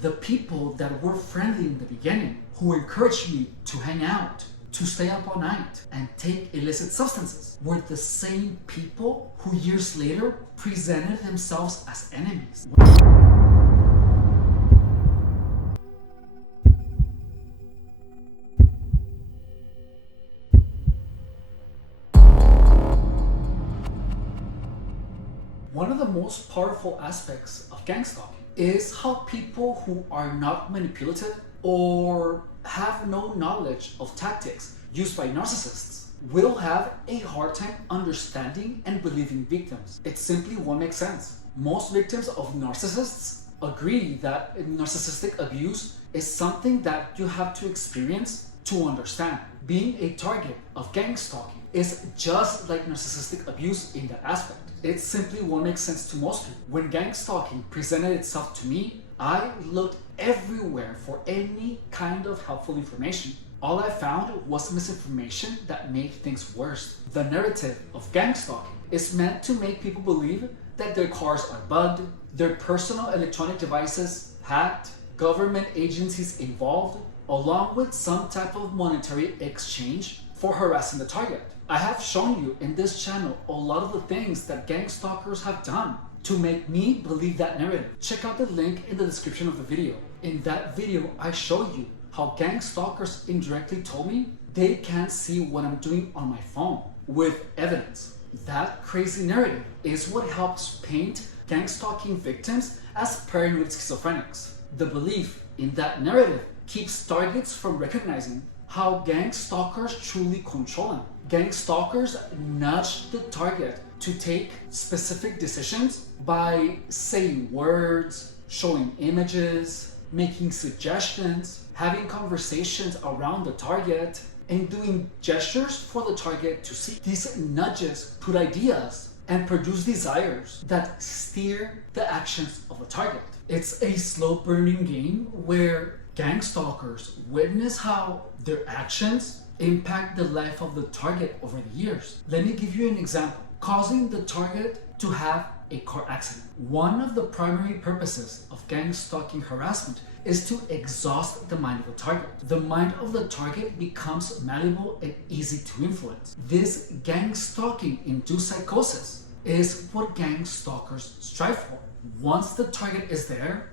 The people that were friendly in the beginning, who encouraged me to hang out, to stay up all night, and take illicit substances, were the same people who years later presented themselves as enemies. One of the most powerful aspects of gang stalking is how people who are not manipulative or have no knowledge of tactics used by narcissists will have a hard time understanding and believing victims. It simply won't make sense. Most victims of narcissists agree that narcissistic abuse is something that you have to experience to understand. Being a target of gang stalking is just like narcissistic abuse in that aspect. It simply won't make sense to most people. When gang stalking presented itself to me, I looked everywhere for any kind of helpful information. All I found was misinformation that made things worse. The narrative of gang stalking is meant to make people believe that their cars are bugged, their personal electronic devices hacked, government agencies involved, along with some type of monetary exchange for harassing the target. I have shown you in this channel a lot of the things that gang stalkers have done to make me believe that narrative. Check out the link in the description of the video. In that video, I show you how gang stalkers indirectly told me they can't see what I'm doing on my phone with evidence. That crazy narrative is what helps paint gang stalking victims as paranoid schizophrenics. The belief in that narrative keeps targets from recognizing how gang stalkers truly control them. Gang stalkers nudge the target to take specific decisions by saying words, showing images, making suggestions, having conversations around the target, and doing gestures for the target to see. These nudges put ideas and produce desires that steer the actions of the target. It's a slow burning game where gang stalkers witness how their actions impact the life of the target over the years. Let me give you an example. Causing the target to have a car accident. One of the primary purposes of gang stalking harassment is to exhaust the mind of the target. The mind of the target becomes malleable and easy to influence. This gang stalking induced psychosis is what gang stalkers strive for. Once the target is there,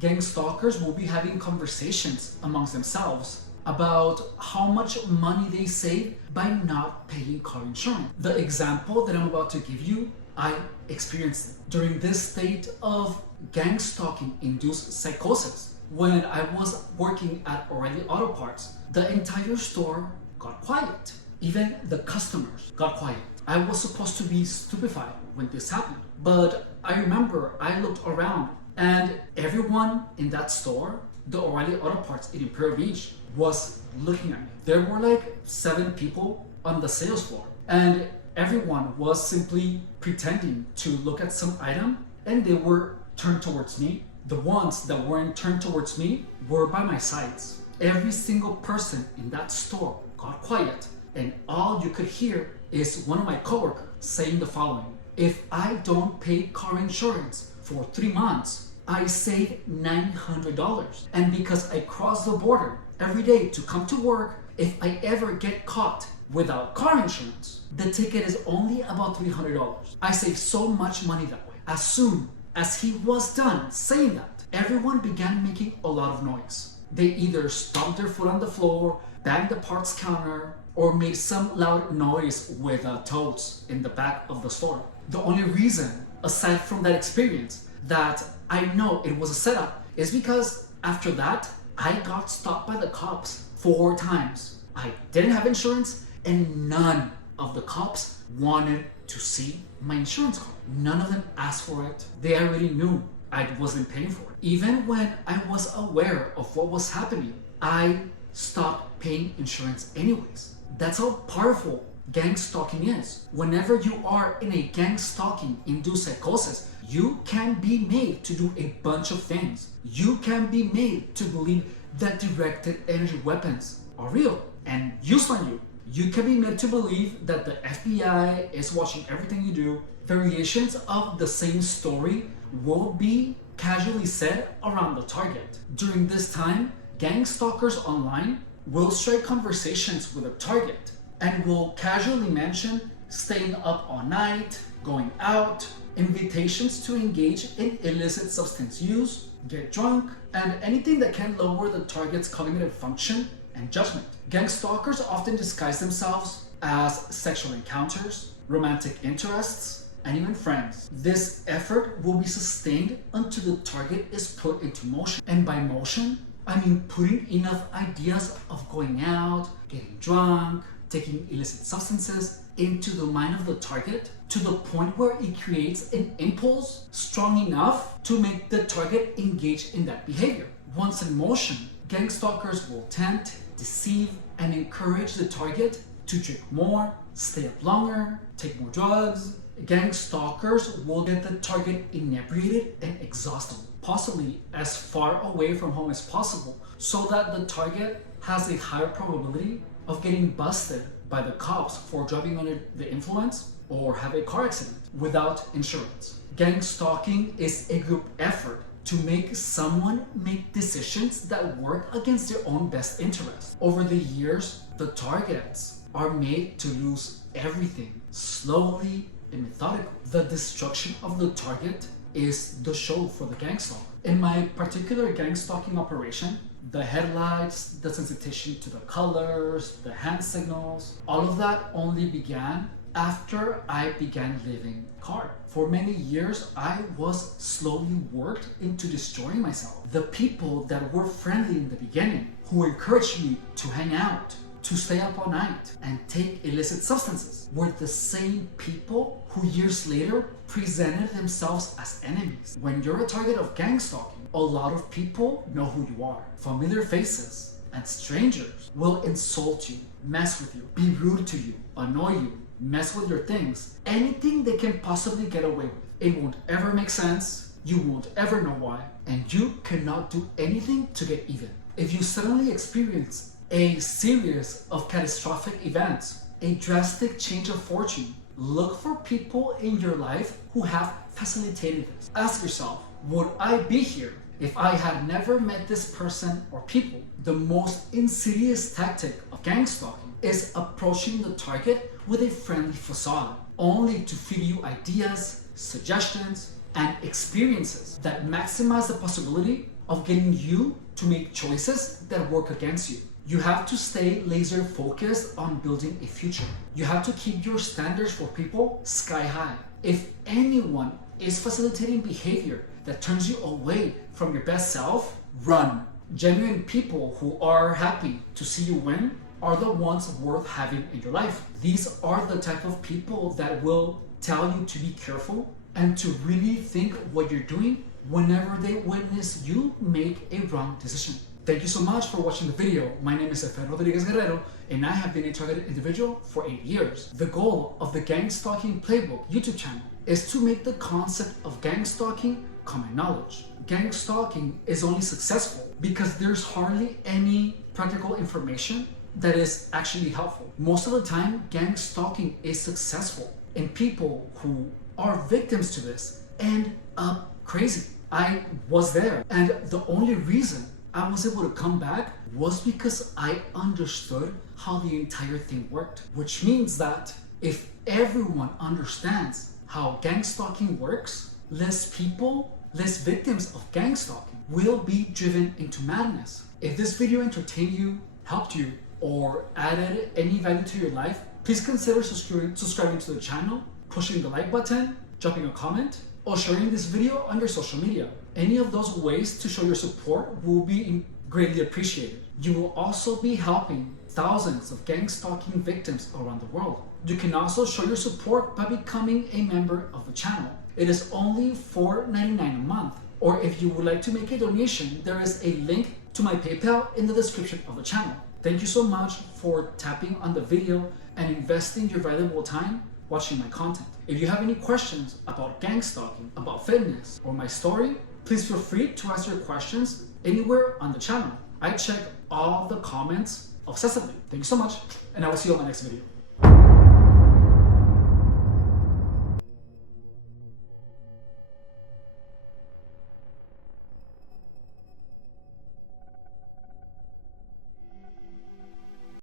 gang stalkers will be having conversations amongst themselves about how much money they save by not paying car insurance. The example that I'm about to give you, I experienced it. During this state of gang stalking induced psychosis, when I was working at O'Reilly Auto Parts, the entire store got quiet. Even the customers got quiet. I was supposed to be stupefied when this happened, but I remember I looked around and everyone in that store, the O'Reilly Auto Parts in Imperial Beach, was looking at me. There were like 7 people on the sales floor, and everyone was simply pretending to look at some item, and they were turned towards me. The ones that weren't turned towards me were by my sides. Every single person in that store got quiet, and all you could hear is one of my coworkers saying the following: if I don't pay car insurance for 3 months, I save $900. And because I cross the border every day to come to work, if I ever get caught without car insurance, the ticket is only about $300. I save so much money that way. As soon as he was done saying that, everyone began making a lot of noise. They either stomped their foot on the floor, banged the parts counter, or made some loud noise with totes in the back of the store. The only reason, aside from that experience, that I know it was a setup is because after that, I got stopped by the cops 4 times. I didn't have insurance, and none of the cops wanted to see my insurance card. None of them asked for it. They already knew I wasn't paying for it. Even when I was aware of what was happening, I stopped paying insurance anyways. That's how powerful gang stalking is. Whenever you are in a gang stalking induced psychosis, you can be made to do a bunch of things. You can be made to believe that directed energy weapons are real and used on you. You can be made to believe that the FBI is watching everything you do. Variations of the same story will be casually set around the target. During this time, gang stalkers online will strike conversations with a target and will casually mention staying up all night, going out, invitations to engage in illicit substance use, get drunk, and anything that can lower the target's cognitive function and judgment. Gang stalkers often disguise themselves as sexual encounters, romantic interests, and even friends. This effort will be sustained until the target is put into motion. And by motion, I mean putting enough ideas of going out, getting drunk, taking illicit substances into the mind of the target to the point where it creates an impulse strong enough to make the target engage in that behavior. Once in motion, gang stalkers will tempt, deceive, and encourage the target to drink more, stay up longer, take more drugs. Gang stalkers will get the target inebriated and exhausted, possibly as far away from home as possible, so that the target has a higher probability of getting busted by the cops for driving under the influence or have a car accident without insurance. Gang stalking is a group effort to make someone make decisions that work against their own best interest. Over the years, the targets are made to lose everything slowly and methodically. The destruction of the target is the show for the gang stalker. In my particular gang stalking operation, the headlights, the sensitivity to the colors, the hand signals, all of that only began after I began living hard. For many years, I was slowly worked into destroying myself. The people that were friendly in the beginning, who encouraged me to hang out, to stay up all night, and take illicit substances, were the same people who years later presented themselves as enemies. When you're a target of gang stalking, a lot of people know who you are. Familiar faces and strangers will insult you, mess with you, be rude to you, annoy you, mess with your things, anything they can possibly get away with. It won't ever make sense, you won't ever know why, and you cannot do anything to get even. If you suddenly experience a series of catastrophic events, a drastic change of fortune, look for people in your life who have facilitated this. Ask yourself, would I be here if I had never met this person or people? The most insidious tactic of gang stalking is approaching the target with a friendly facade, only to feed you ideas, suggestions, and experiences that maximize the possibility of getting you to make choices that work against you. You have to stay laser focused on building a future. You have to keep your standards for people sky high. If anyone is facilitating behavior that turns you away from your best self, run. Genuine people who are happy to see you win are the ones worth having in your life. These are the type of people that will tell you to be careful and to really think what you're doing whenever they witness you make a wrong decision. Thank you so much for watching the video. My name is Efrain Rodriguez Guerrero, and I have been a targeted individual for 8 years. The goal of the Gang Stalking Playbook YouTube channel is to make the concept of gang stalking common knowledge. Gang stalking is only successful because there's hardly any practical information that is actually helpful. Most of the time, gang stalking is successful, and people who are victims to this end up crazy. I was there, and the only reason I was able to come back was because I understood how the entire thing worked, which means that if everyone understands how gang stalking works, less people, less victims of gang stalking will be driven into madness. If this video entertained you, helped you, or added any value to your life, please consider subscribing to the channel, pushing the like button, dropping a comment, or sharing this video on your social media. Any of those ways to show your support will be greatly appreciated. You will also be helping thousands of gang stalking victims around the world. You can also show your support by becoming a member of the channel. It is only $4.99 a month. Or if you would like to make a donation, there is a link to my PayPal in the description of the channel. Thank you so much for tapping on the video and investing your valuable time watching my content. If you have any questions about gang stalking, about fitness, or my story, please feel free to ask your questions anywhere on the channel. I check all the comments obsessively. Thank you so much, and I will see you on my next video.